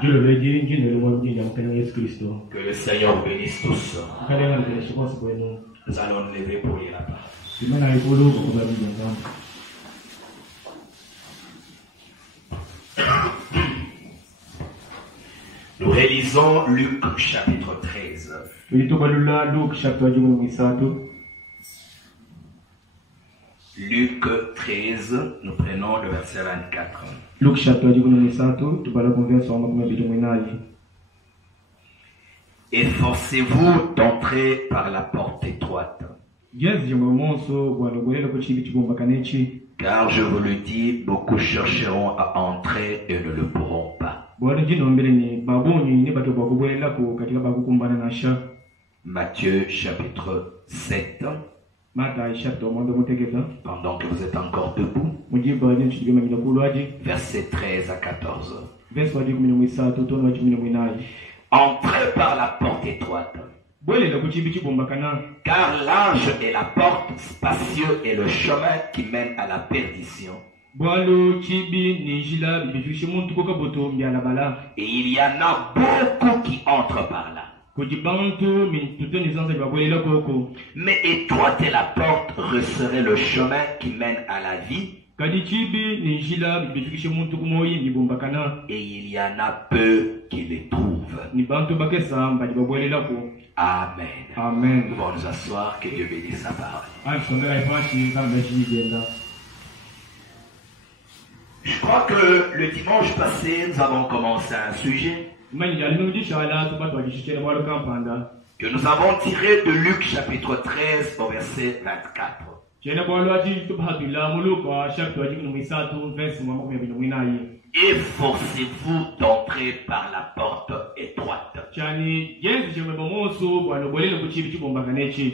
Dieu le veut dire, Dieu ne le veut dire, Que le Seigneur vous bénisse tous. Nous allons nous lever pour lire la parole. Nous réalisons Luc chapitre 13. Luc 13, nous prenons le verset 24. Luc chapitre 13, Efforcez-vous d'entrer par la porte étroite. Car je vous le dis, beaucoup chercheront à entrer et ne le pourront pas. Matthieu chapitre 7. Pendant que vous êtes encore debout, versets 13 à 14. Entrez par la porte étroite. Car large est la porte, spacieux est le chemin qui mène à la perdition. Et il y en a beaucoup qui entrent par là. Mais étroite est la porte, resserré le chemin qui mène à la vie. Et il y en a peu qui les trouvent. Amen. Amen. Nous allons nous asseoir, que Dieu bénisse sa parole. Je crois que le dimanche passé, nous avons commencé un sujet que nous avons tiré de Luc chapitre 13 au verset 24. Efforcez-vous d'entrer par la porte étroite.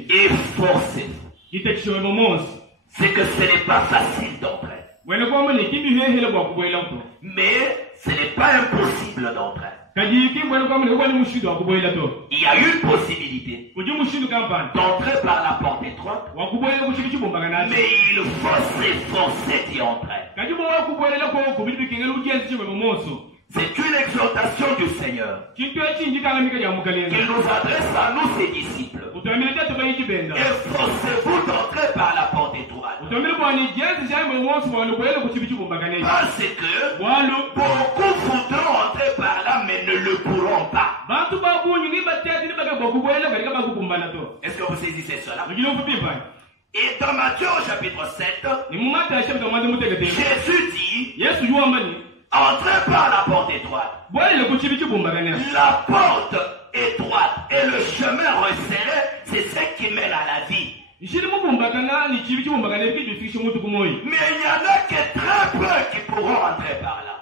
Efforcez-vous. C'est que ce n'est pas facile d'entrer. Mais ce n'est pas impossible d'entrer. Il y a une possibilité d'entrer par la porte étroite, mais il faut s'efforcer d'y entrer. C'est une exhortation du Seigneur qu'il nous adresse à nous, ses disciples. Efforcez-vous d'entrer par la porte étroite. Parce que beaucoup voudront entrer par là, mais ne le pourront pas. Est-ce que vous saisissez cela? Et dans Matthieu au chapitre 7, Jésus dit: entrez par la porte étroite. La porte étroite et le chemin resserré, c'est ce qui mène à la vie. Mais il n'y en a que très peu qui pourront entrer par là.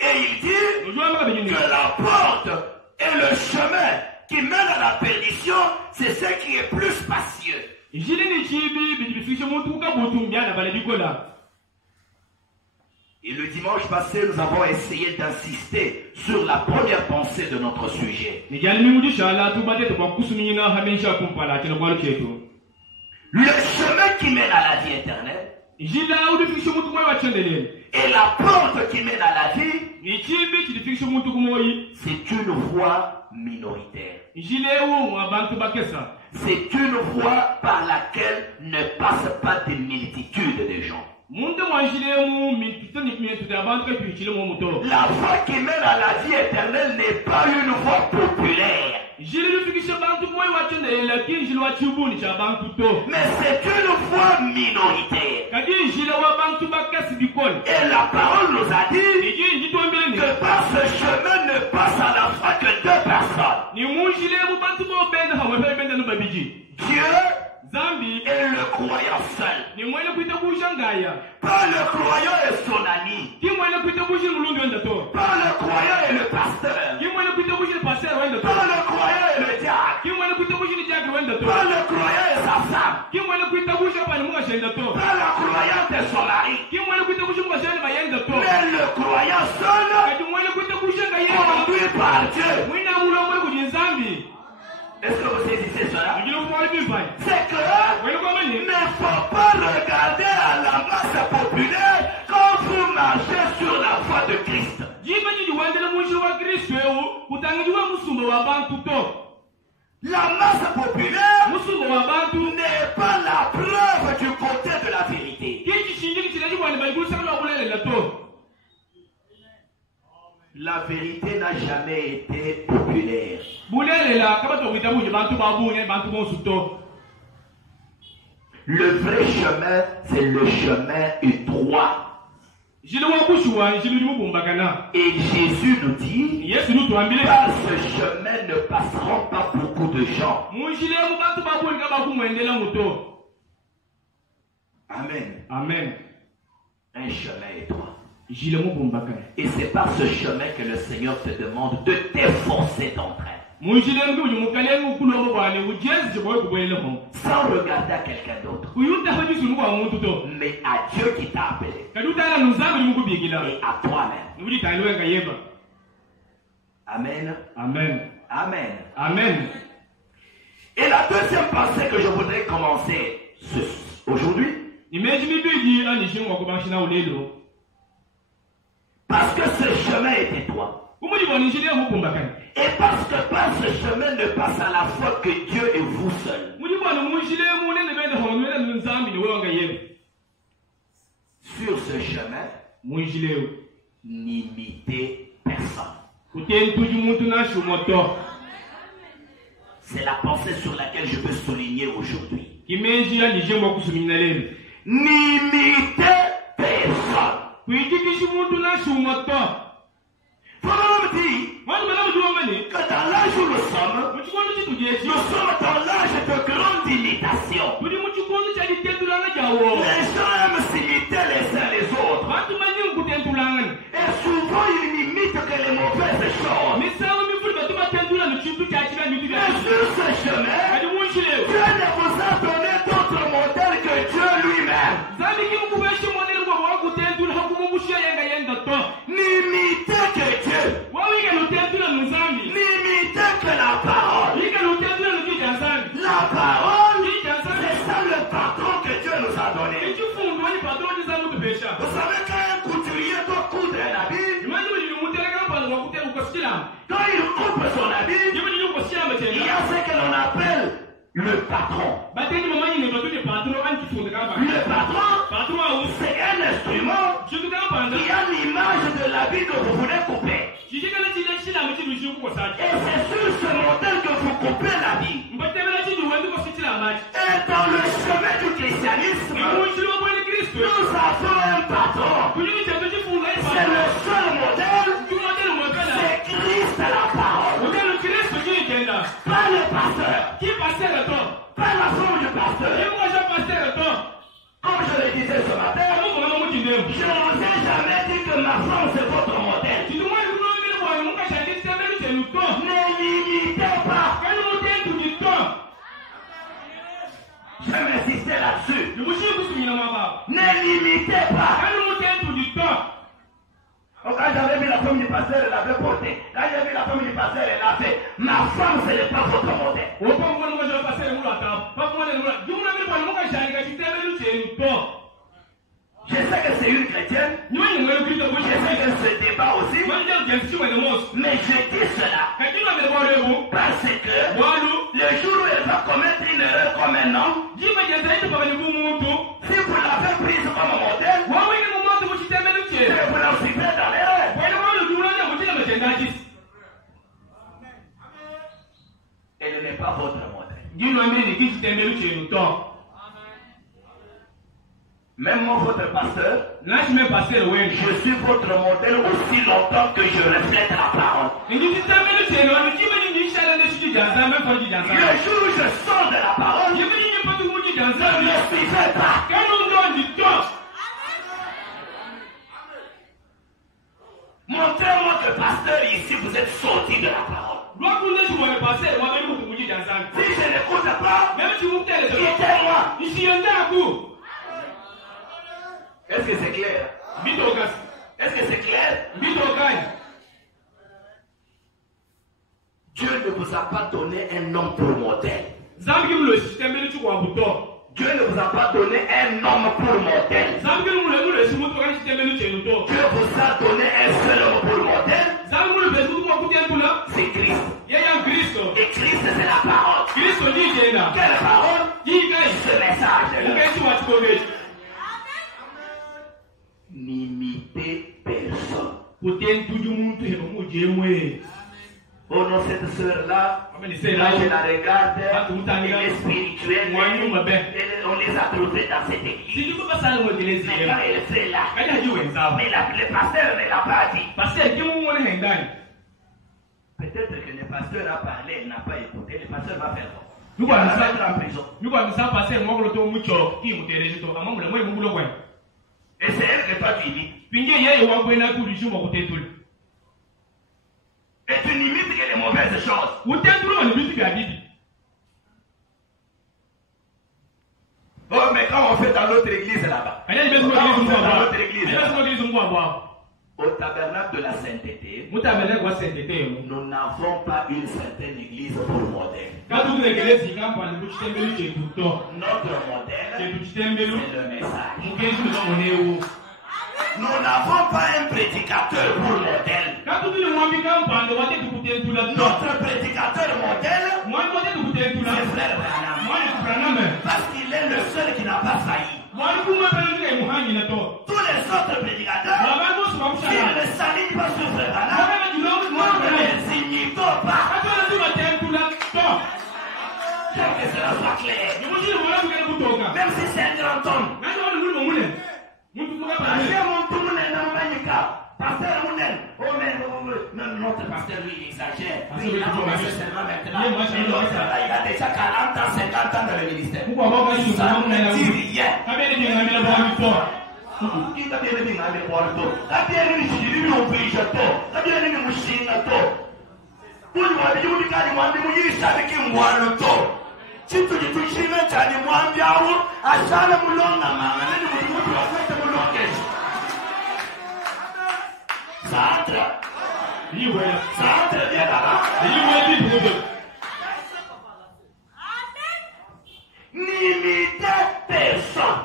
Et il dit que la porte et le chemin qui mène à la perdition, c'est ce qui est plus spacieux. Et le dimanche passé, nous avons essayé d'insister sur la première pensée de notre sujet. Le chemin qui mène à la vie éternelle et la porte qui mène à la vie, c'est une voie minoritaire. C'est une voie par laquelle ne passent pas des multitudes de gens. La voie qui mène à la vie éternelle n'est pas une voie populaire. Mais c'est une voie minoritaire. Et la parole nous a dit que par ce chemin ne passe à la fois que deux personnes. Dieu et le croyant seul. Pas le croyant et son ami. Pas le croyant et le pasteur. Pas le croyant et le diacre. Pas le croyant et sa femme. Pas la croyante et son mari. Mais le croyant seul, conduit par Dieu. Est-ce que vous saisissez cela? C'est que il ne faut pas regarder à la masse populaire quand vous marchez sur la voie de Christ. La masse populaire n'est pas la preuve du côté de la vérité. La vérité n'a jamais été populaire. Le vrai chemin, c'est le chemin étroit. Et Jésus nous dit, par ce chemin ne passeront pas beaucoup de gens. Amen. Amen. Un chemin étroit. Et c'est par ce chemin que le Seigneur te demande de t'efforcer d'entrer. Sans regarder à quelqu'un d'autre, mais à Dieu qui t'a appelé et à toi-même. Amen. Amen. Amen. Amen. Et la deuxième pensée que je voudrais commencer aujourd'hui, parce que ce chemin est étroit. Et parce que par ce chemin ne passe à la fois que Dieu et vous seuls. Sur ce chemin, n'imitez personne. C'est la pensée sur laquelle je veux souligner aujourd'hui. N'imitez personne. Frère dit que dans l'âge où nous sommes dans l'âge de grande imitation. Les gens aiment s'imiter les uns les autres. Et souvent ils n'imitent que les mauvaises choses. Et sur ce chemin, Dieu ne vous a donné d'autre modèle que Dieu lui-même. N'imitez que Dieu. N'imitez que la parole. La parole, c'est ça le patron que Dieu nous a donné. Vous savez quand un couturier doit coudre un habit, quand il coupe son habit, il y a ce que l'on appelle le patron. Le patron, c'est un instrument qui a l'image de l'habit que vous voulez couper. Et c'est sur ce modèle que vous coupez l'habit. Et dans le chemin du christianisme, nous avons un patron. C'est le seul modèle. C'est Christ la parole. Pas le pasteur. Pas la forme du pasteur. Comme je le disais ce matin, je ne vous ai jamais dit que ma femme c'est votre modèle. Ne l'imitez pas. Je vais insister là-dessus. Ne l'imitez pas. Donc, quand j'avais vu la femme du pasteur, elle l'avait portée. Quand j'ai vu la femme du pasteur, elle l'a fait. Ma femme, ce n'est pas votre modèle. Je sais que c'est une chrétienne. Je sais que ce débat aussi. Mais je dis cela parce que le jour où elle va commettre une erreur comme un homme, si vous l'avez prise comme modèle, vous la suivez dans l'erreur. Elle n'est pas votre modèle. Même moi, votre pasteur, je suis votre modèle aussi longtemps que je reflète la parole. Le jour où je sors de la parole, ne me suivez pas. Montrez-moi que pasteur ici, vous êtes sorti de la parole. Si je n'écoute pas, quittez-moi. Est-ce que c'est clair? Est-ce que c'est clair? Dieu ne vous a pas donné un homme pour modèle. Dieu ne vous a pas donné un homme pour modèle. Dieu vous a donné un seul homme pour modèle. C'est Christ. Oh non, cette sœur-là, quand je la regarde, elle est spirituelle. On les a trouvés dans cette église. Mais quand elle fait là, mais le pasteur ne l'a pas dit. Peut-être que le pasteur a parlé, elle n'a pas écouté. Le pasteur va faire quoi? Il va la mettre en prison. Et c'est elle que toi tu imites. Et tu n'imites que les mauvaises choses. Oh, mais quand on fait dans l'autre église là-bas, au tabernacle de la sainteté, nous n'avons pas une certaine église pour modèle. Notre modèle, c'est le message. Nous n'avons pas un prédicateur pour modèle. Notre prédicateur modèle, c'est Frère Branham. Parce qu'il est le seul qui n'a pas failli. Tous les autres prédicateurs, s'ils ne s'alignent pas sur Frère Branham, nous ne les imitons pas. J'aime que cela soit clair. Même si c'est un grand homme. Pasteur Mounen, notre pasteur lui il exagère. Il a commencé seulement maintenant. Et l'autre là, il a déjà 40 ans, 50 ans dans le ministère. Ça ne dit rien. Il t'a bien dit d'aller voir le dos. T'as bien dit que lui oblige à toi. T'as bien dit que mouchine à toi. Pour lui, il dit que il savait qu'il voit le dos. Si tu dis que tu es allé moi en biaou, à Charles Moulon, à Maman, ça entre bien là-bas. N'imitez personne.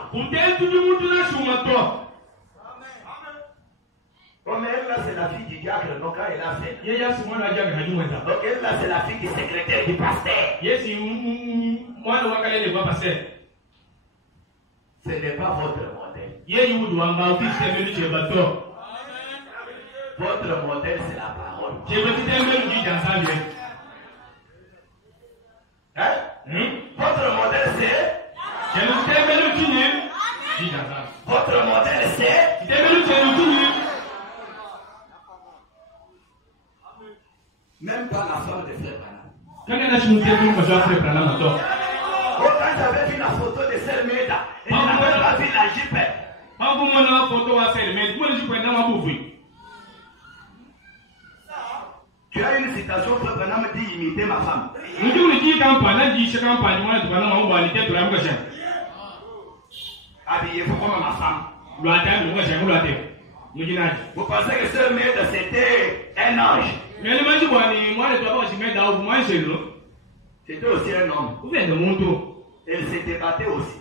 Oh, mais elle là c'est la fille du diacre, donc elle a fait. Donc elle là c'est la fille du secrétaire du pasteur. Ce n'est pas votre modèle. Votre modèle, c'est la parole. Hein? Votre modèle, c'est. Votre modèle, c'est. Même pas la femme de Frère Branham. Quand j'avais vu la photo de Sœur Meda, et je n'avais pas vu la jupe. Tu as une citation, Frère Branham dit imiter ma femme. Habillez-vous comme ma femme. Vous pensez que Sœur Meda c'était un ange? C'était aussi un homme. Elle s'était battue aussi.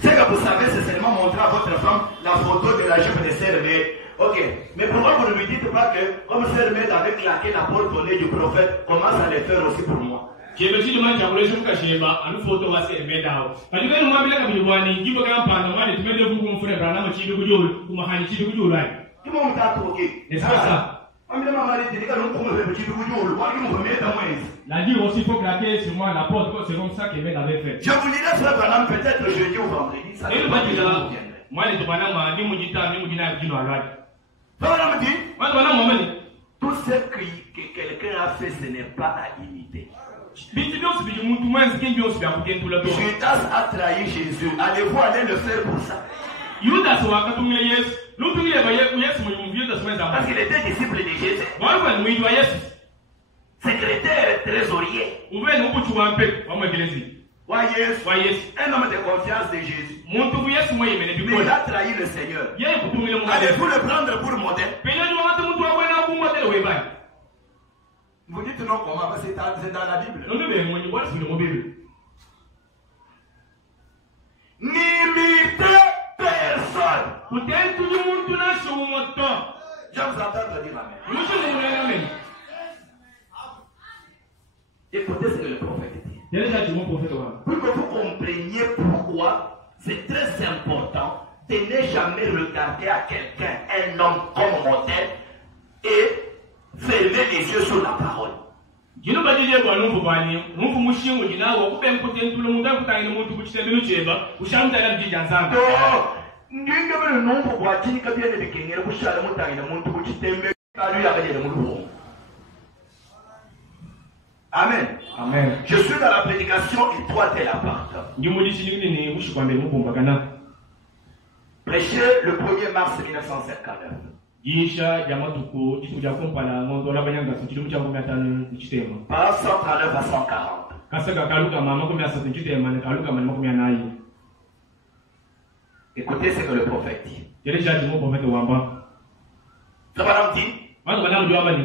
C'est que vous savez, c'est seulement montrer à votre femme la photo de la jupe de Sœur Meda. Ok, mais pourquoi vous ne me dites pas que comme Sœur Meda avait claqué la porte au nez du prophète, commence à le faire aussi pour moi? Comment on t'a troqué? C'est ça. La dit aussi, il faut claquer sur moi la porte, c'est comme ça qu'Emed avait fait. Je vous dirai Frère Branham peut-être jeudi ou vendredi. Ça ne pas dire moi, les Branham ni Moudita, ni Moudina, ni Moudina. Branham dit tout ce que quelqu'un a fait, ce n'est pas à imiter. Judas a trahi Jésus. Allez-vous aller le faire pour ça? Parce qu'il était disciple de Jésus. Secrétaire, trésorier. Un homme de confiance de Jésus. Mais il a trahi le Seigneur. Allez-vous le prendre pour modèle? Vous dites non comment? C'est dans la Bible. N'imitez personne. Je vous entends dire amen. Écoutez ce que le prophète dit. Pour que vous compreniez pourquoi c'est très important de ne jamais regarder à quelqu'un, un homme comme modèle, et fermer les yeux sur la parole. Amen. Amen. Je suis dans la prédication étroite et la part. Prêché le 1er mars 1959. Par 139 à 140. Écoutez ce que le prophète dit.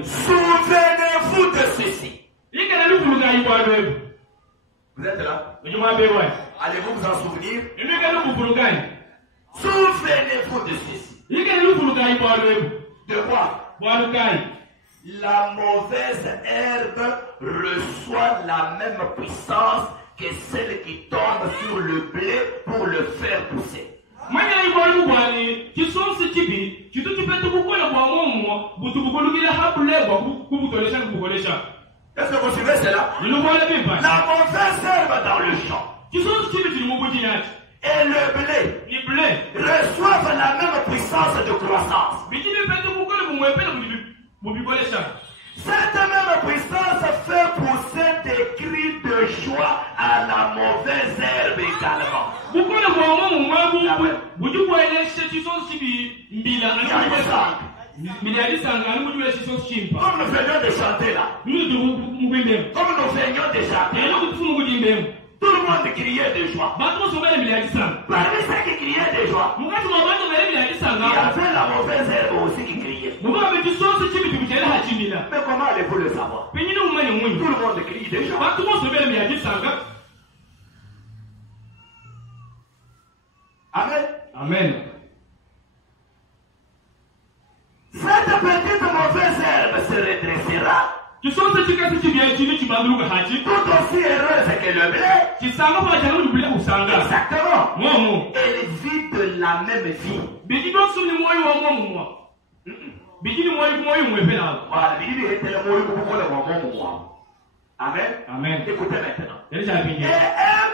Souvenez-vous de ceci. Vous êtes là? Allez-vous vous en souvenir? Souvenez-vous de ceci. De quoi? La mauvaise herbe reçoit la même puissance que celle qui tombe sur le blé pour le faire pousser. Est-ce que vous suivez cela? La mauvaise herbe dans le champ et le blé reçoivent la même puissance de croissance. Cette même puissance fait pousser des cris de joie à la mauvaise herbe également. Comme nous venions de chanter là. Comme nous venions de chanter. Tout le monde criait de joie. Parmi ceux qui criaient de joie, il y avait la mauvaise herbe aussi qui criait. Mais comment allez-vous le savoir? Tout le monde crie de joie. Amen. Amen. Cette petite mauvaise herbe se redressera. Tout aussi heureuse que le blé. Exactement. Elle vit de la même vie. Amen. Amen. Écoutez maintenant. Et un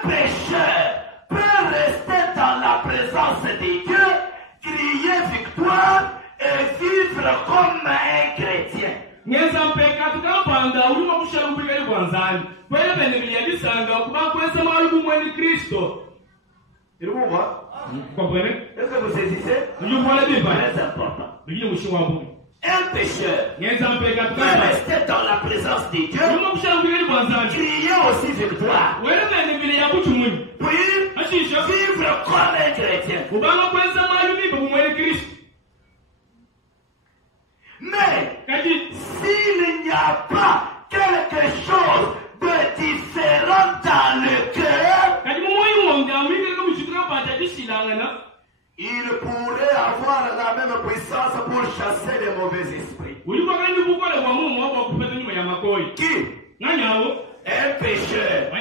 pécheur peut rester dans la présence de Dieu, crier victoire et vivre comme un chrétien. Il vous voit? Vous comprenez? Est-ce que vous saisissez? Très important. Un pécheur peut rester dans la présence de Dieu, crier aussi victoire, puis vivre comme un chrétien. Mais s'il n'y a pas quelque chose de différent dans le cœur, il pourrait avoir la même puissance pour chasser les mauvais esprits. Qui? Un pécheur.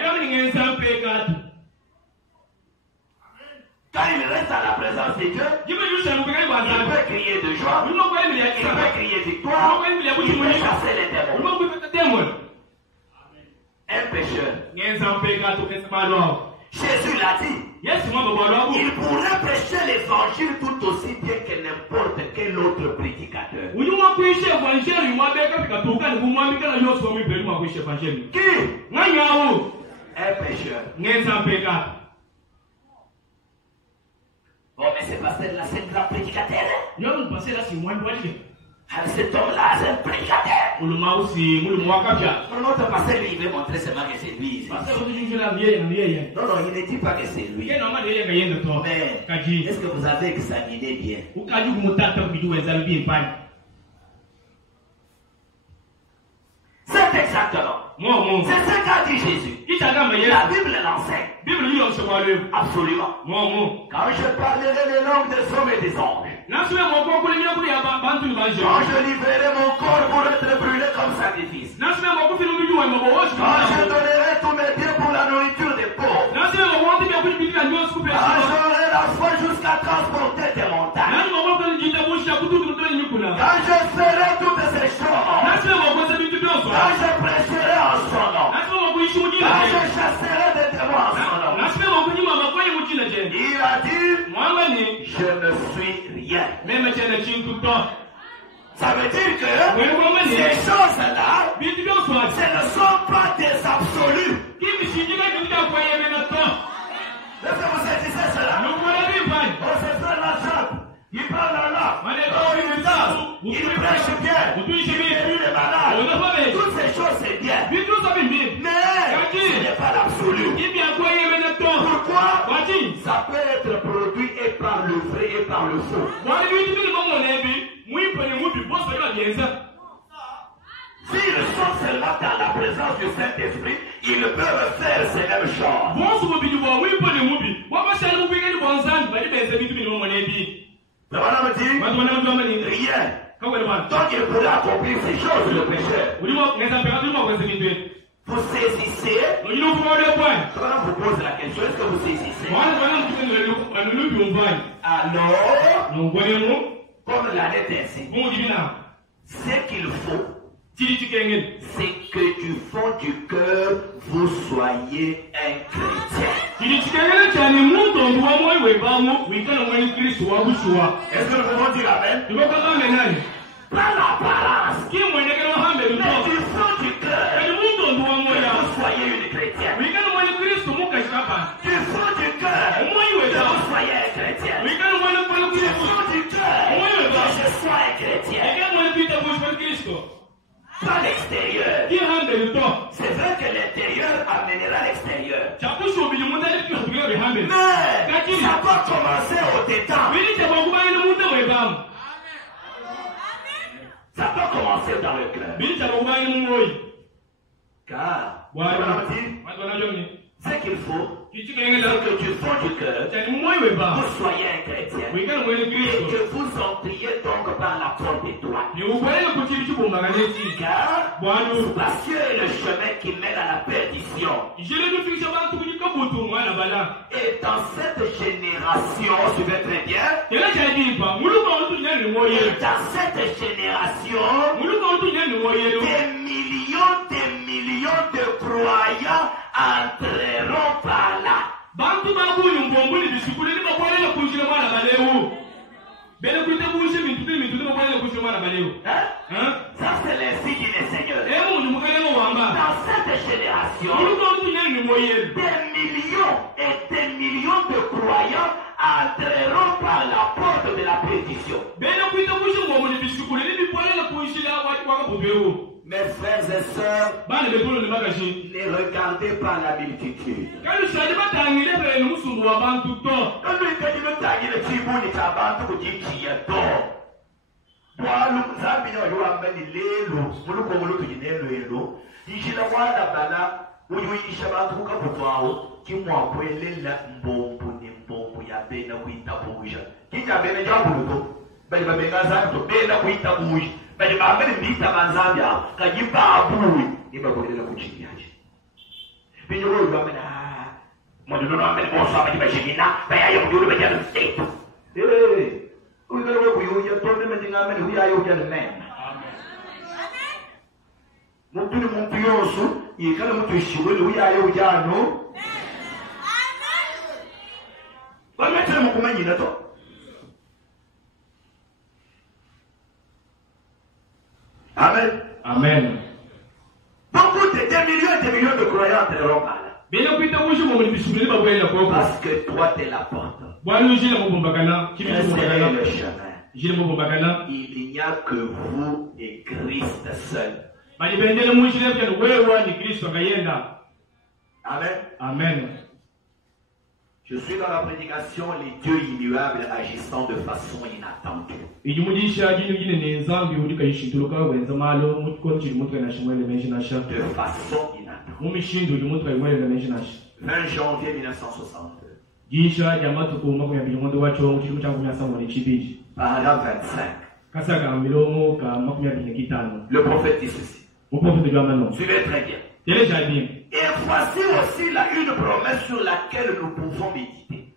Quand il reste à la présence de Dieu, il peut crier de joie, il peut crier victoire, il peut chasser les démons. Un pécheur. Jésus l'a dit. Il pourrait prêcher l'évangile tout aussi bien que n'importe quel autre prédicateur. Qui? Un pécheur. Bon, mais c'est parce que là, c'est un grand prédicateur. Cet homme-là, c'est un prédicateur. Notre pasteur, lui, il veut montrer seulement que c'est lui. Non, il ne dit pas que c'est lui. Mais est-ce que vous avez examiné bien? C'est exactement. C'est ce qu'a dit Jésus. La Bible l'enseigne. Absolument. Quand je parlerai les langues des hommes et des anges, quand je livrerai mon corps pour être brûlé comme sacrifice, quand je donnerai tous mes biens pour la nourriture des pauvres, quand j'aurai Quand je ferai toutes ces choses, quand je prêcherai en son nom, quand je chasserai des démons en son nom, il a dit, je ne suis rien. Ça veut dire que ces choses-là, ce ne sont pas des absolus. Est-ce que vous saisissez cela? Oh, c'est ça la chape. Il parle là. Il prêche bien. Il guérit les malades. Toutes ces choses, c'est bien. Mais ce n'est pas l'absolu. Pourquoi? Ça peut être produit et par le vrai et par le faux. S'ils sont seulement dans la présence du Saint-Esprit, ils peuvent faire ces mêmes choses. Ça va me dire? Rien. Donc il pourrait accomplir ces choses, le pécheur. Vous saisissez? Quand vous posez la question, est-ce que vous saisissez? Alors, comme la lettre ainsi, ce qu'il faut, c'est que du fond du cœur, vous soyez un chrétien. Est-ce que nous pouvons dire amen? Pas l'apparence, mais du fond du cœur, que vous soyez une chrétienne. Du fond du cœur, que vous soyez un chrétien. Du fond du cœur, que je sois un chrétien. Pas l'extérieur. C'est vrai que l'intérieur amènera l'extérieur. Mais ça doit commencer au détail. Ça doit commencer dans le cœur. Car, ce qu'il faut, c'est que du fond du cœur, vous soyez un chrétien. Et que vous entriez donc par la porte étroite. Car spacieux est le chemin qui mène à la perdition. Et dans cette génération, suivez très bien, et dans cette génération, des millions de croyants entreront par là. Ça c'est l'insigne du Seigneur. Dans cette génération, des millions et des millions de croyants entreront par la porte de la perdition. Mes frères et sœurs, ne regardez pas la multitude. Bali bambele mbita banzambia kajimba abui niba kulela kuchiyaje binyo bambele modulo bambele bosa bajibashina bayayo mudulu bajana state uyelo kuyuya tonde mejingamene uyayo ujana men mutuli muntu yosu yikale mutu ishibule uyayo ujano bametele mukumanyina to. Amen. Amen. Beaucoup de millions et des millions de croyants entreront par là. Parce que toi t'es la porte. C'est le chemin. Il n'y a que vous et Christ seul. Amen. Amen. Je suis dans la prédication, les dieux immuables agissant de façon inattendue. De façon inattendue. 20 janvier 1960. Paragraphe 25. Le prophète dit ceci. Suivez très bien. Et voici aussi là une promesse sur laquelle nous pouvons méditer.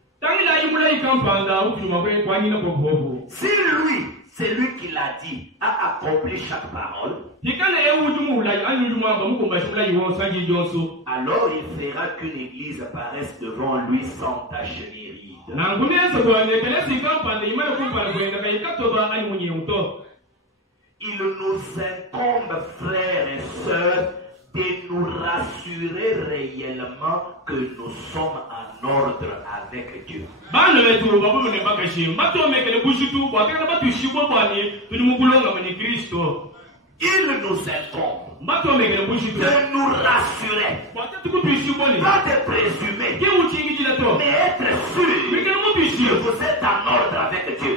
Si lui, c'est lui qui l'a dit, a accompli chaque parole, alors il fera qu'une église apparaisse devant lui sans tache ni ride. Il nous incombe, frères et sœurs, de nous rassurer réellement que nous sommes en ordre avec Dieu. Il nous incombe de nous rassurer, pas de présumer, mais être sûr que vous êtes en ordre avec Dieu.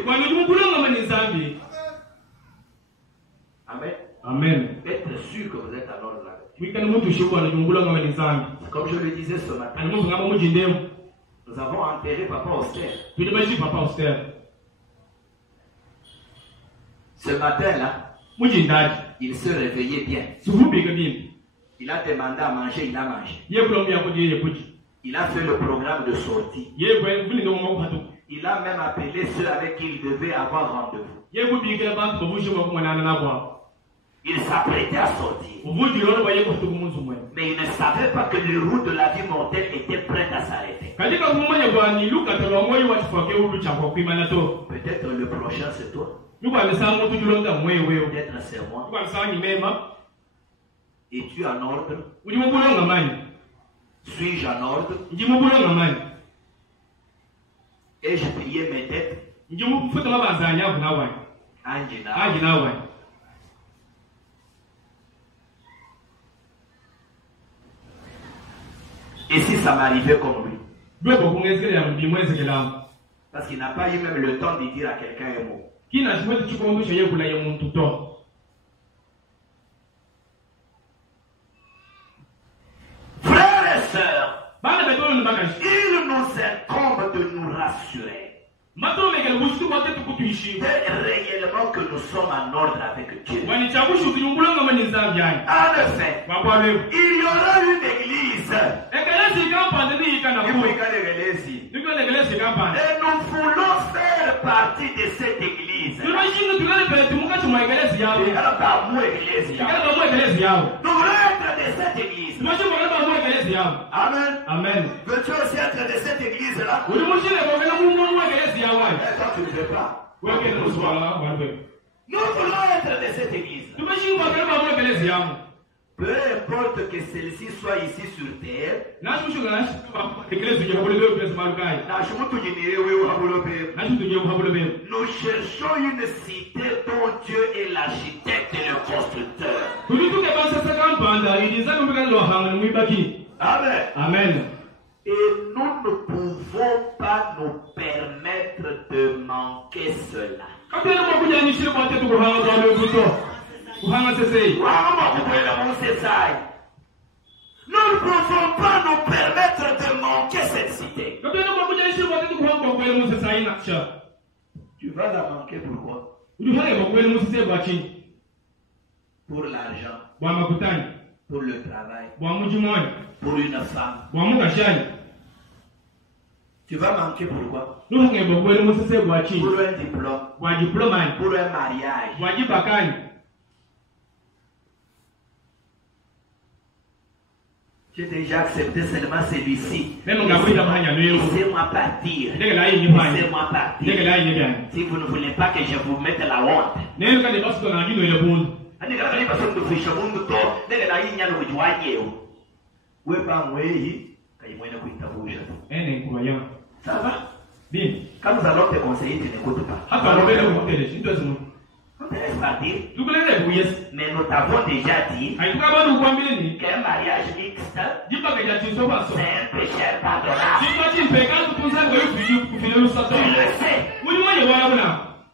Amen. Amen. Être sûr que vous êtes en ordre avec Dieu. Comme je le disais ce matin, nous avons enterré Papa Austère. Ce matin-là, il se réveillait bien. Il a demandé à manger, il a mangé. Il a fait le programme de sortie. Il a même appelé ceux avec qui il devait avoir rendez-vous. Il s'apprêtait à sortir. Mais il ne savait pas que les routes de la vie mortelle étaient prêtes à s'arrêter. Peut-être le prochain c'est toi. Peut-être c'est moi. Es-tu en ordre? Suis-je en ordre? Ai-je plié mes têtes? Et si ça m'arrivait comme lui? Parce qu'il n'a pas eu même le temps de dire à quelqu'un un mot. Frères et sœurs, il nous incombe de nous rassurer. Réellement que nous sommes en ordre avec Dieu. En effet, il y aura une église. Et nous voulons faire partie de cette église. Nous voulons être de cette église. Amen. Amen. Veux-tu aussi être de cette église-là? Toi, tu ne veux pas. Nous voulons être de cette église. Peu importe que celle-ci soit ici sur terre, nous cherchons une cité dont Dieu est l'architecte et le constructeur. Amen. Amen. Et nous ne pouvons pas nous permettre de manquer cela. Nous ne pouvons pas nous permettre de manquer cette cité. Tu vas la manquer pourquoi? Pour l'argent, pour le travail, pour une femme. Tu vas manquer pourquoi? Pour un diplôme, pour un mariage. J'ai déjà accepté seulement celui-ci. Laissez-moi partir. Laissez-moi partir. Si vous ne voulez pas que je vous mette la honte. Ça va? Quand nous allons te conseiller, tu n'écoutes pas. On te laisse partir. Mais nous t'avons déjà dit qu'un mariage mixte, c'est un péché pardonnable. Tu le sais.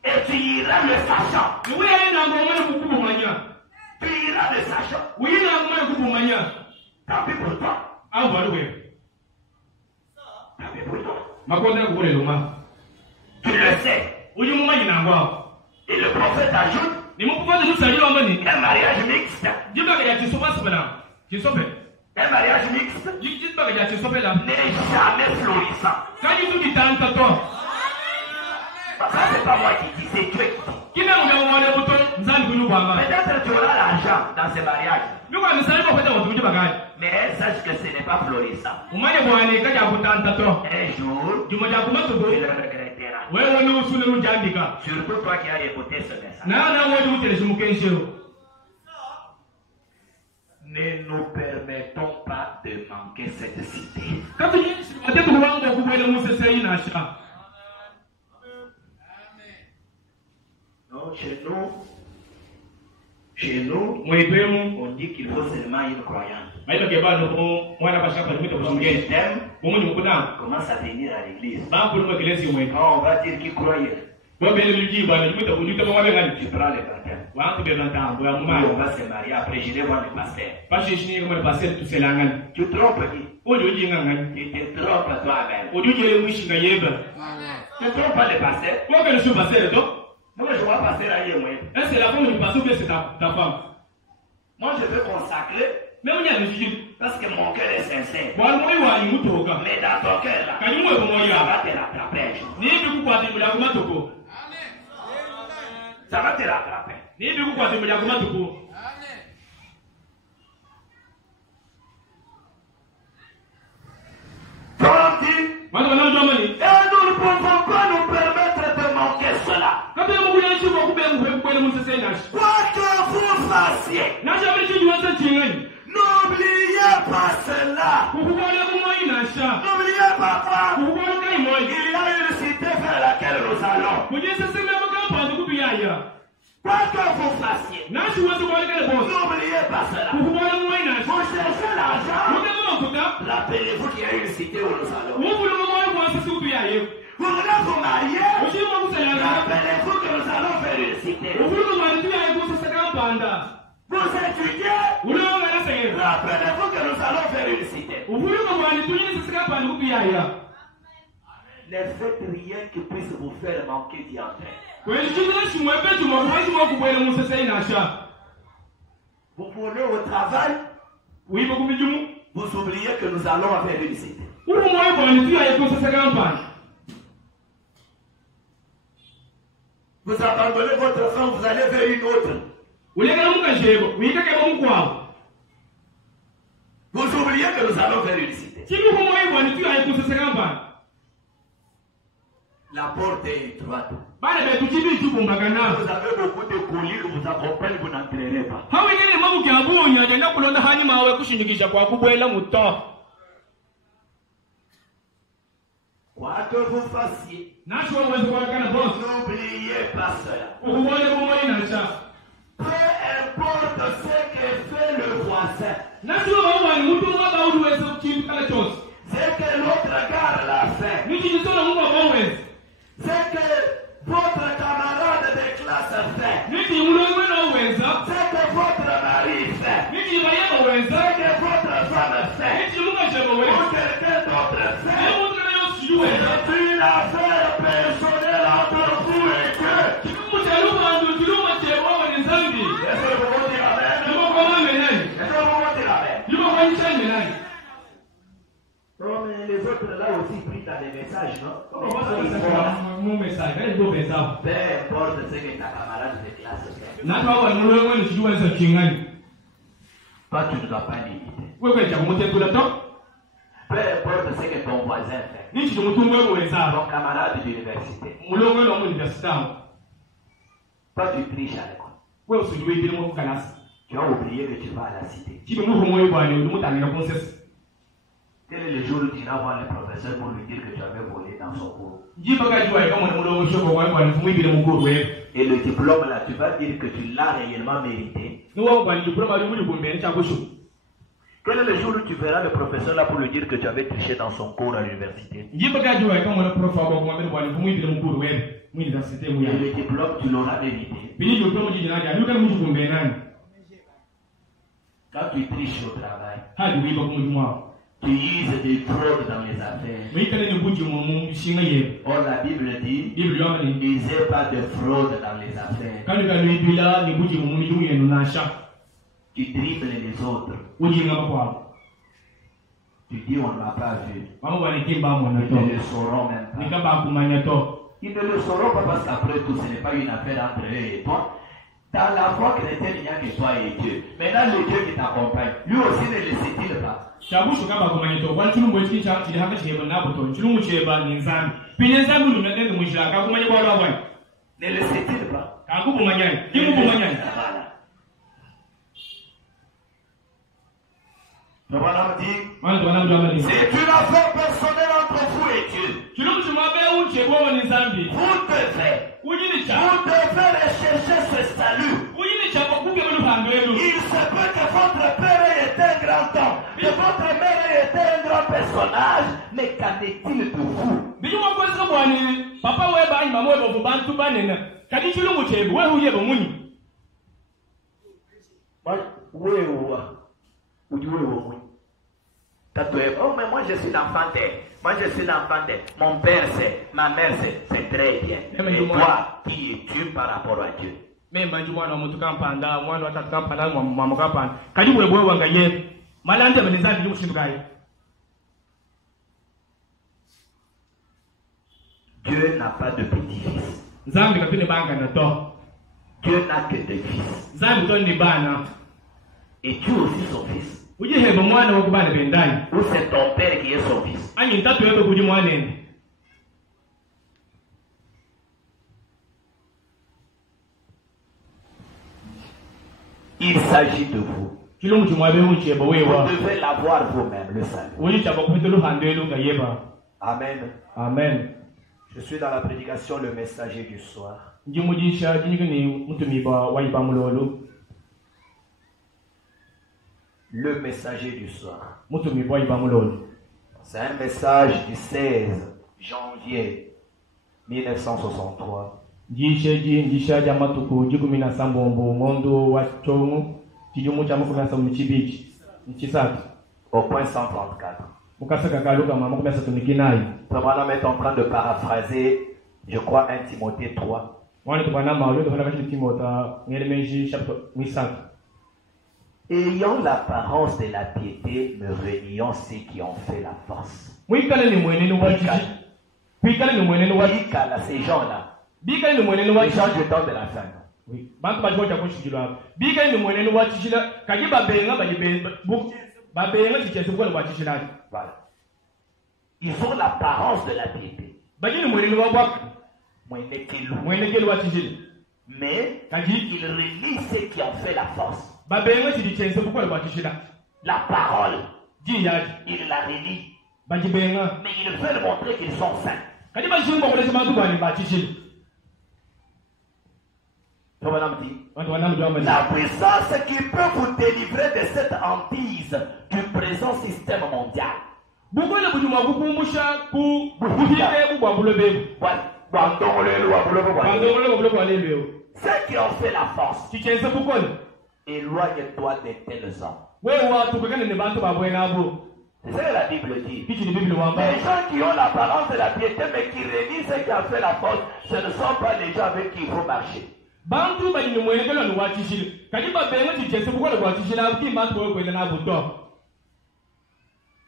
Et tu iras le sachant. Tu iras le sachant. Tant pis pour toi. Tant pis pour toi. Tu le sais. Et le prophète ajoute un mariage mixte. Un mariage mixte n'est jamais florissant. Ça, c'est c'est pas moi qui dis, c'est Dieu qui dit. Peut-être tu auras l'argent dans ce mariage. Mais sache que ce n'est pas florissant. Un jour, tu le regretteras. Surtout toi qui as écouté ce message. Ne nous permettons pas de manquer cette cité. Non, chez nous, on dit qu'il faut seulement une croyante. Je t'aime, commence à venir à l'église. Quand on va dire qu'il croyait, tu prends le baptême. On va se marier après, je vais voir le pasteur. Tu trompes qui? Tu te trompes toi-même. Tu trompes pas le pasteur. Moi, je vois passer là, est-ce que c'est la femme du pasteur ou bien c'est ta femme? Moi, je veux consacrer. Parce que mon cœur est sincère. Mais dans ton cœur, là, ça va te rattraper. Ça va te rattraper. Et nous ne pouvons pas nous permettre de manquer cela. Quoi que vous fassiez, n'oubliez pas cela. N'oubliez pas quoi. Il y a une cité vers laquelle nous allons. Quoi que vous fassiez, n'oubliez pas cela. Vous cherchez l'argent. Rappelez-vous qu'il y a une cité où nous allons. Vous voulez vous marier. Rappelez-vous que nous allons faire une cité. Vous étudiez. Rappelez-vous que nous allons faire une cité. Ne faites rien qui puisse vous faire manquer d'y entrer. Vous voulez au travail. Vous oubliez que nous allons faire une cité. Vous abandonnez votre femme, vous allez vers une autre. Vous oubliez que nous allons faire une cité. La porte est étroite. Vous avez beaucoup de colis que vous accompagnent, vous n'entrerez pas. Quoi que vous fassiez, n'oubliez pas cela. Peu importe ce que fait le voisin, ce que l'autre gars l'a fait, ce que votre camarade de classe fait, ce que votre mari fait, ce que votre femme fait, ou quelqu'un d'autre fait, c'est une affaire personnelle entre vous et Dieu. Est-ce que vous voulez dire amen? Est-ce que vous voulez dire amen? Mais les autres là aussi pris dans les messages, non? Mon message, peu importe ce que ta camarade de classe fait. Toi, tu ne dois pas limiter. Peu importe ce que ton voisin fait. Ton camarade d'université. Toi, tu triches à l'école. Tu as oublié que tu vas à la cité. Quel est le jour où tu vas voir le professeur pour lui dire que tu avais volé dans son cours? Et le diplôme là, tu vas dire que tu l'as réellement mérité. Quel est le jour où tu verras le professeur là pour lui dire que tu avais triché dans son cours à l'université? Et le diplôme, tu l'auras mérité. Quand tu triches au travail, tu uses des fraudes dans les affaires. Or la Bible dit, n'usez pas de fraude dans les affaires. Tu dribbles les autres. Tu dis on ne m'a pas vu. Ils ne le sauront même pas. Ils ne le sauront pas parce qu'après tout, ce n'est pas une affaire entre eux et toi. Dans la foi chrétienne, il n'y a que toi et Dieu. Maintenant, le Dieu qui t'accompagne, lui aussi ne le sait-il pas? Ne le sait-il pas? Voilà. C'est une affaire personnelle entre vous et Dieu. Vous devez rechercher ce salut. Il se peut que votre père ait été un grand homme, que votre mère ait été un grand personnage, mais qu'en est-il de vous? Oh, mais moi je suis l'enfant d'elle. Moi je suis l'enfant d'elle. Mon père c'est, ma mère c'est très bien. Mais toi, qui es-tu par rapport à Dieu? Dieu n'a pas de petit-fils. Dieu n'a que des fils. Et tu aussi son fils. Ou c'est ton père qui est son fils? Il s'agit de vous. Vous devez l'avoir vous-même, le salut. Amen. Amen. Je suis dans la prédication le messager du soir. Le messager du soir. C'est un message du 16 janvier 1963. Au point 134. Probablement est en train de paraphraser, je crois, 1 Timothée 3. Ayant l'apparence de la piété, me réunions ceux qui ont fait la force. Ces gens-là. Les gens du temps de la fin. Voilà. Ils ont l'apparence de la piété. Mais ils relient ceux qui ont fait la force. La parole, il la relie. Mais ils veulent montrer qu'ils sont saints. La puissance qui peut vous délivrer de cette hantise du présent système mondial. Ceux qui ont fait la force, éloigne-toi de tels hommes. C'est ce que la Bible dit. Les gens qui ont l'apparence de la piété mais qui relient ceux qui ont fait la force, ce ne sont pas les gens avec qui il faut marcher.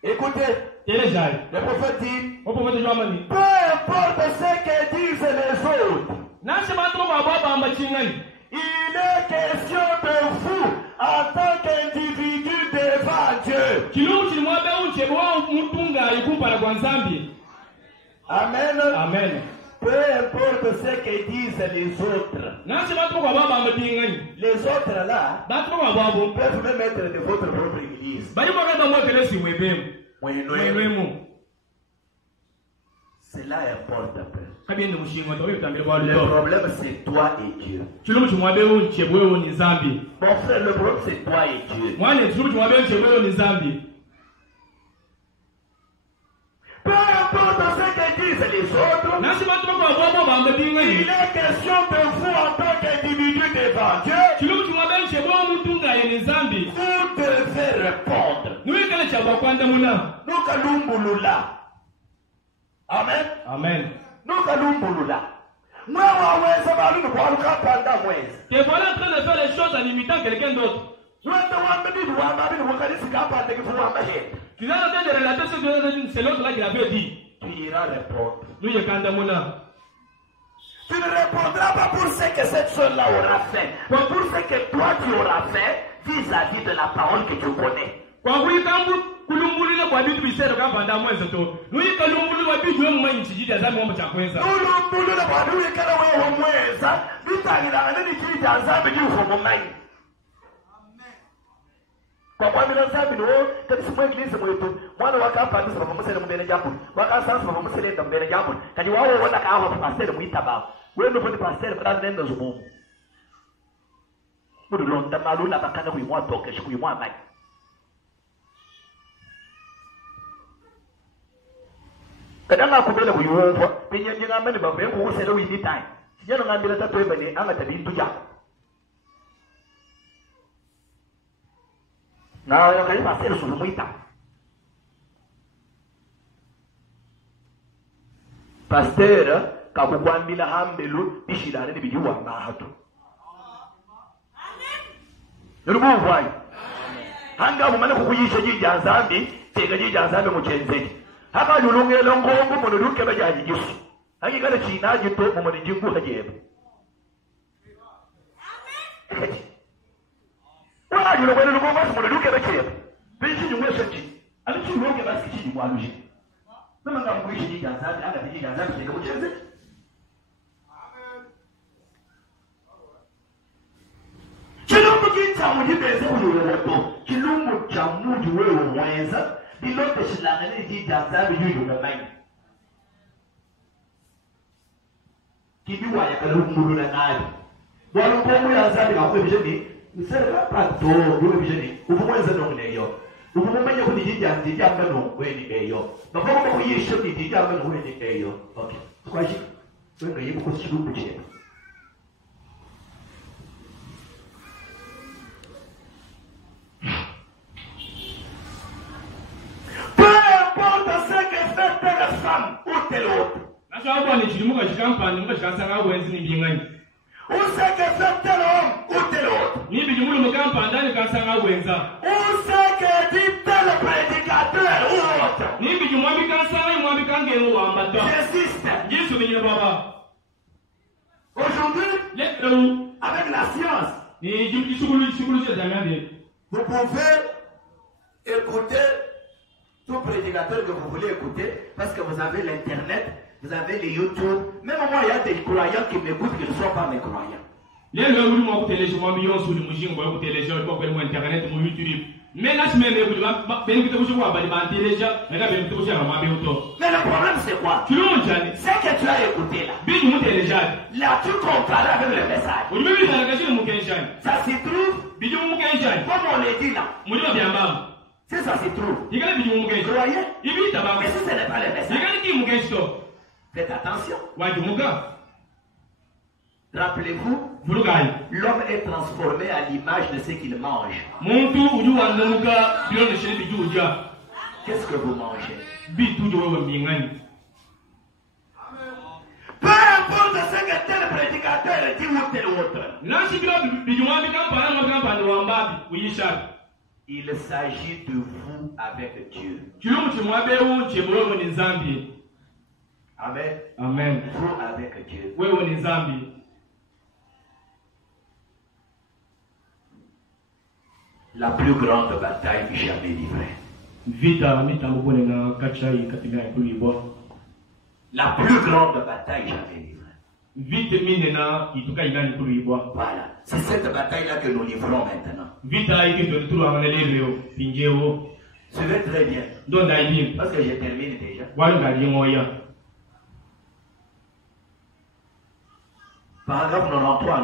Écoutez, le prophète dit, peu importe ce que disent les autres, il est question de vous en tant qu'individu devant Dieu. Amen. Amen. Peu importe ce que disent les autres. Les autres là peuvent même être de votre propre église. Cela importe un peu. Le problème c'est toi et Dieu. Mon frère, le problème c'est toi et Dieu. Peu importe ce que disent les autres, il est question de vous en tant qu'individu devant Dieu. Vous devez répondre. Nous kalumbulula. Amen. Amen. Nous kalumbulula. Moi, tu es en train de faire les choses en imitant quelqu'un d'autre. Tu es en train de relater ce que c'est l'autre là qui avait dit. Tu iras répondre. Tu ne répondras pas pour ce que cette chose-là aura fait, mais pour ce que toi tu auras fait vis-à-vis de la parole que tu connais. Kulumbulile kwa bitu bisero kapanda mwenza to. Nuyi kalumbulile kwa bitu wemu mwenye nchijidi azabi mwamba chakwenza. Kulumbulile kwa bitu kala wewe mwenza. Bitangila anani chijidi azabi jufu mwenye. Kwa kwa mina zabi no, kati simu eglise mwetu. Mwana wakapa nisa mama musele mbele japo. Waka sansa mama musele nda mbele japo. Kati wawo wana kawa pasere mwita ba. Wendo poti pasere kwa nenda zubumu. Mudu londa malula bakana kuimwa toke shikuimwa mai. Kadanga kubele kuyumva pinye ngamani babe ngusele wini time sijana ngambira tatweba ne anga tabintu ya na ya kali pasel sulu muita pasteur kakukwambila hambelu bishilane bijuwa mahatu amen vai hanga bumane kukuyisha jija zambi tega jija zambi muchenzeki haka yulunge longo mu duke bajaji gisu haki kada china jito mu jingu hajebe amen wala yulunge longo mu duke bajebe bishi nyumwe sechi ali chulunge basi kichi mwaluji mama ngamuishi jijazabi anga jijazabi tega mucheze amen chilumbu kicha mujibeze uyuleto chilumbu cha muji wewe mwenza Bilote shilangani di jazabi yuyu na mai. Kibiwa ya kalumuru na nani. Walukomu ya zabi na kwe bijeni. Nisere kapa to yuwe bijeni. Ufumwenza nongne yo. Ufumwenza kuni jija mbano weni eyo. Bafoko kuyisho ni jija mbano weni eyo. Okay. Kwa shi. Wenga yibu kusilubu cheba. Nasa hapo ni chilimuka chikampani muka chikasanga wenzi ni mbingani. Useke fetelo utelo. Ni bijumulu mukampanda ni kasanga wenza. Useke ditele prédicateur uota. Ni bijumwabi kasanga mwabi kangeno wambata. J'insiste. Yesu menyina baba. Aujourd'hui, avec la science, vous pouvez écouter tout prédicateur que vous voulez écouter parce que vous avez l'internet, vous avez les YouTube. Même moi, il y a des croyants qui m'écoutent qui ne sont pas mes croyants. Mais là, le problème c'est quoi? C'est que tu as écouté là. Là, tu compares avec le message. Ça se trouve, comme on l'a dit là. Si ça se trouve, croyez. Mais si ce n'est pas le message, faites attention. Rappelez-vous, l'homme est transformé à l'image de ce qu'il mange. Qu'est-ce que vous mangez? Peu importe ce que tel prédicateur dit ou tel autre. Il s'agit de vous avec Dieu. Amen. Amen. Vous avec Dieu. La plus grande bataille jamais livrée. La plus grande bataille jamais livrée. Voilà. C'est cette bataille-là que nous livrons maintenant. Suivez très bien. Parce que je termine déjà. Paragraphe 93 à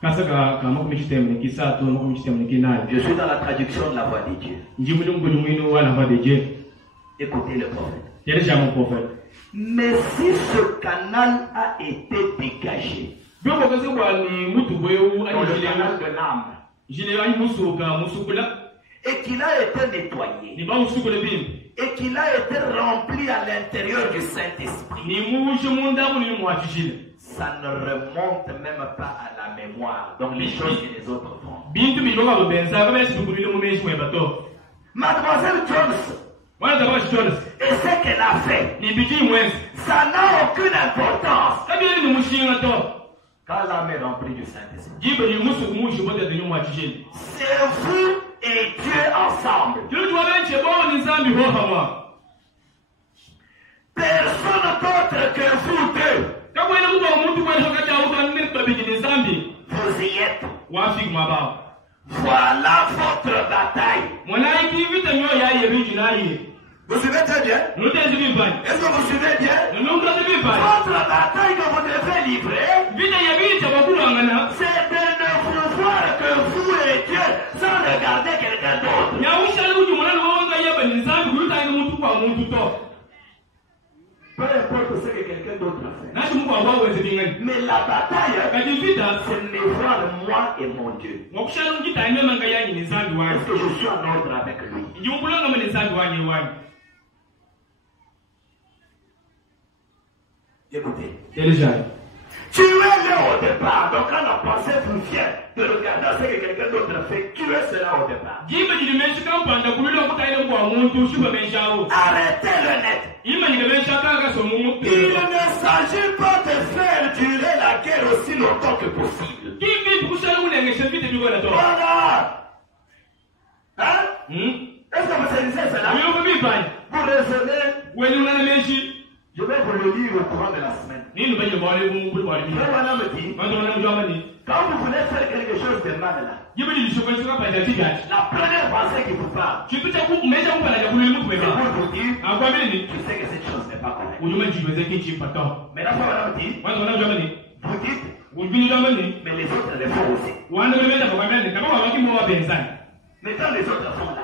94. Je suis dans la traduction de la voix de Dieu. Écoutez le prophète. Mais si ce canal a été dégagé, dans le canal de l'âme, et qu'il a été nettoyé, et qu'il a été rempli à l'intérieur du Saint-Esprit, ça ne remonte même pas à la mémoire, donc les choses que les autres font. Mademoiselle Jones, et ce qu'elle a fait, ça n'a aucune importance. Quand l'âme est remplie du Saint-Esprit, c'est vous et Dieu ensemble. Personne d'autre que vous deux. Vous y êtes. Voilà votre bataille. Vous suivez très bien? Est-ce que vous suivez bien? Votre bataille que vous devez livrer, c'est de ne vous voir que vous et Dieu sans regarder quelqu'un d'autre. Peu importe ce que quelqu'un d'autre a fait. Mais la bataille, c'est de me voir moi et mon Dieu. Est-ce que je suis en ordre avec lui? Écoutez. Tu es là au départ. Donc quand la pensée vous vient de regarder ce que quelqu'un d'autre a fait, tu es cela au départ. Arrêtez le net. Il ne s'agit pas de faire durer la guerre aussi longtemps que possible. Voilà. Hein? Est-ce que vous saisissez cela? Vous raisonnez. Je vais vous le lire au courant de la semaine. Quand vous voulez faire quelque chose de mal là, la première pensée qui vous parle, c'est pour vous dire, je sais que cette chose n'est pas correcte. Mais la fois vous dites, mais les autres le font aussi. Mais quand les autres font là,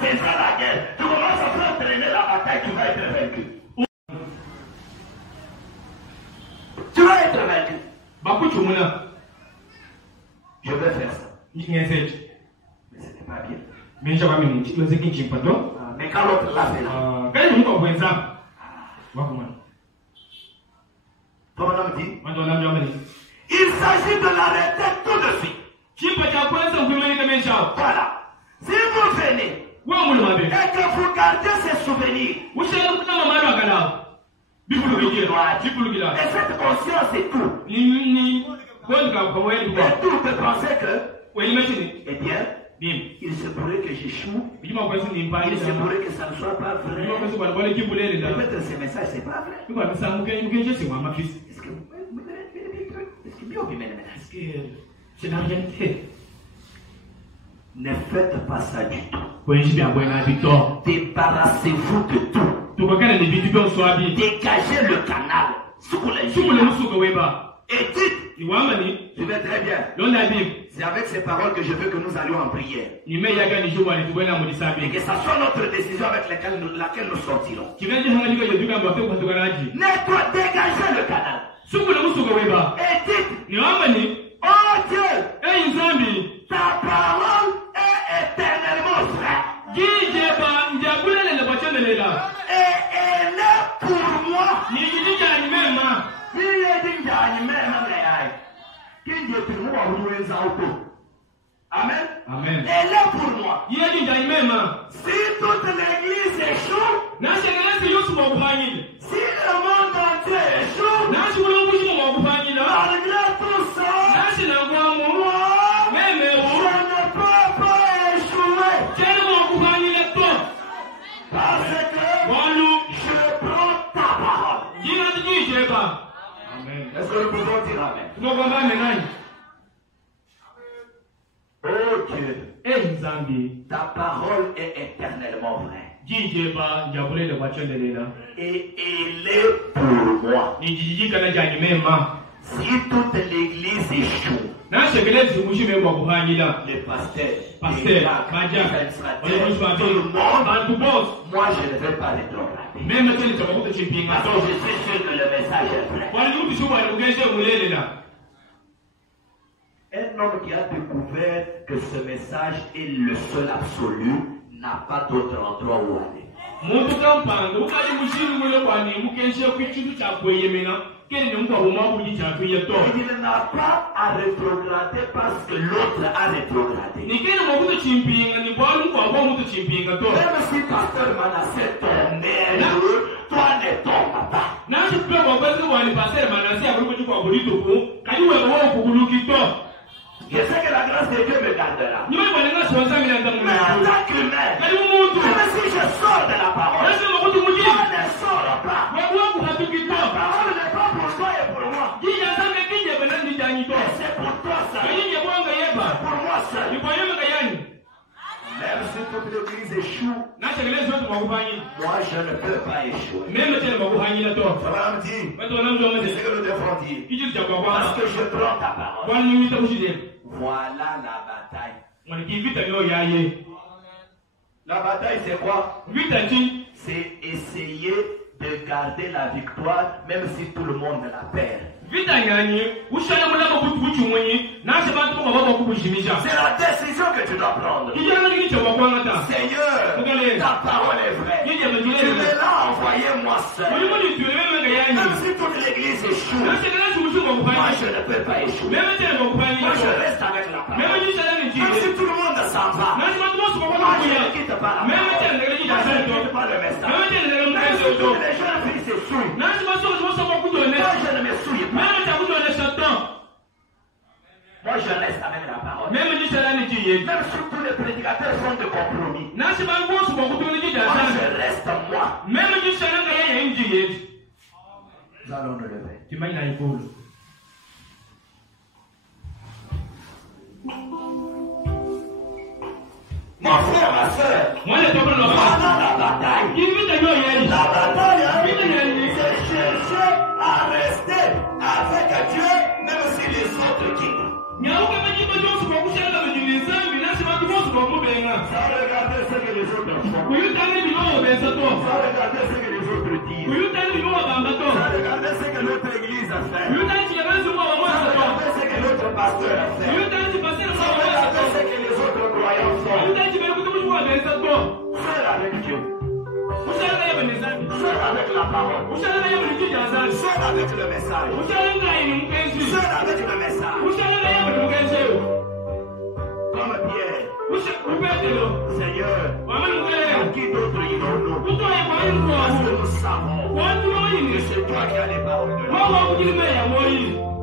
c'est ça la guerre. Tu commences à faire traîner la bataille, tu vas être vaincu. Tu vas être vaincu. Je vais faire ça. Mais ce n'est pas bien. Mais quand l'autre l'a fait là. Il s'agit de l'arrêter tout de suite. Voilà. Si vous venez et que vous gardez ces souvenirs, et cette conscience est tout. Et tout de penser que, eh bien, il se pourrait que j'échoue. Il se pourrait que ça ne soit pas vrai. Peut-être ce message, c'est pas vrai. Est-ce que c'est la réalité? Ne faites pas ça du tout. Débarrassez-vous de tout. Dégagez le canal sous les yeux. Et dites, je vais très bien. C'est avec ces paroles que je veux que nous allions en prière. Et que ça soit notre décision avec laquelle nous sortirons. Dégagez le canal. Et dites, oh Dieu, ta parole est éternellement vraie. Et elle est pour moi. Amen. Amen. Elle est pour moi. Si toute l'église échoue, si le monde entier échoue, malgré tout ça, moi, je ne peux pas échouer. Parce que je prends ta parole. Amen. Est-ce que nous pouvons dire Amen? Oh Dieu, ta parole est éternellement vraie. Et elle est pour moi. Si toute l'église échoue, le pasteur, tout le monde, moi je ne vais pas rétrograder. Parce que je suis sûr que le message est vrai. Un homme qui a découvert que ce message est le seul absolu n'a pas d'autre endroit où aller. Il n'a pas à rétrograder parce que l'autre a rétrogradé. Même si pasteur Manasseh tombait, toi ne tombes pas. Nasi pia kwa kwezi kwa nipasere manasi ya kuliko kwa kulito ku. Kani wewe wao kukulukito. Je sais que la grâce de Dieu me gardera. Ni wewe bwana ngasi wasangi na ndamu. Mais en tant qu'humain, Kani muntu. même si je sors de la parole, Nasi mkutu mujini. on ne sort pas. Wewe wako hatukito. La parole n'est pas pour toi et pour moi. Kija sange kije bwana ndijanyito. C'est pour toi ça. Kani je bwanga yeba. C'est pour moi ça. Ni kwa yema kayani. Même si toute l'église échoue, Nasi kelezi wetu makufanyi. moi je ne peux pas échouer. Même tena makufanyi na to. Ça va me dire. Wetu wanamjua C'est mzee. ce que nous devons dire. Kiji cha kwa Parce kwa. que je prends ta parole. Bwana nimita kushide. Voilà la bataille. Mwana kivita nyo yaye. La bataille c'est quoi? Vita chi. C'est essayer de garder la victoire même si tout le monde la perd. Vita nyanyi, ushana mulaba kutukuchi mwenye, nasi bantu kwa baba kukushimisha. C'est la décision que tu dois prendre. Kijana kini cha kwa ngata. Seigneur, ta parole est vraie. Tu me l'as envoyé moi seul. Même si toute l'église échoue, moi je ne peux pas échouer. Moi je reste avec la parole. Même si tout le monde s'en va, moi je ne quitte pas la parole. Moi je ne quitte pas le message. Même si toutes les jeunes filles se souillent, moi je ne me souille pas. Moi je reste avec la parole. Même si tous les prédicateurs font de compromis, moi je reste moi. Nous allons nous lever. Mon frère, ma soeur, pendant la bataille, c'est chercher à rester avec Dieu, même si les autres quittent. Sans regarder ce que les autres font. Sans regarder ce que les autres disent. Sans regarder ce que notre église a fait. Sans regarder ce que notre pasteur a fait. Sans regarder ce que les autres croyants font. Seul avec Dieu. Seul avec la parole. Seul avec le message. Seul avec le message. Comme Pierre. Seigneur, à qui d'autre irons-nous? Parce que nous savons que c'est toi qui as les paroles de la vie.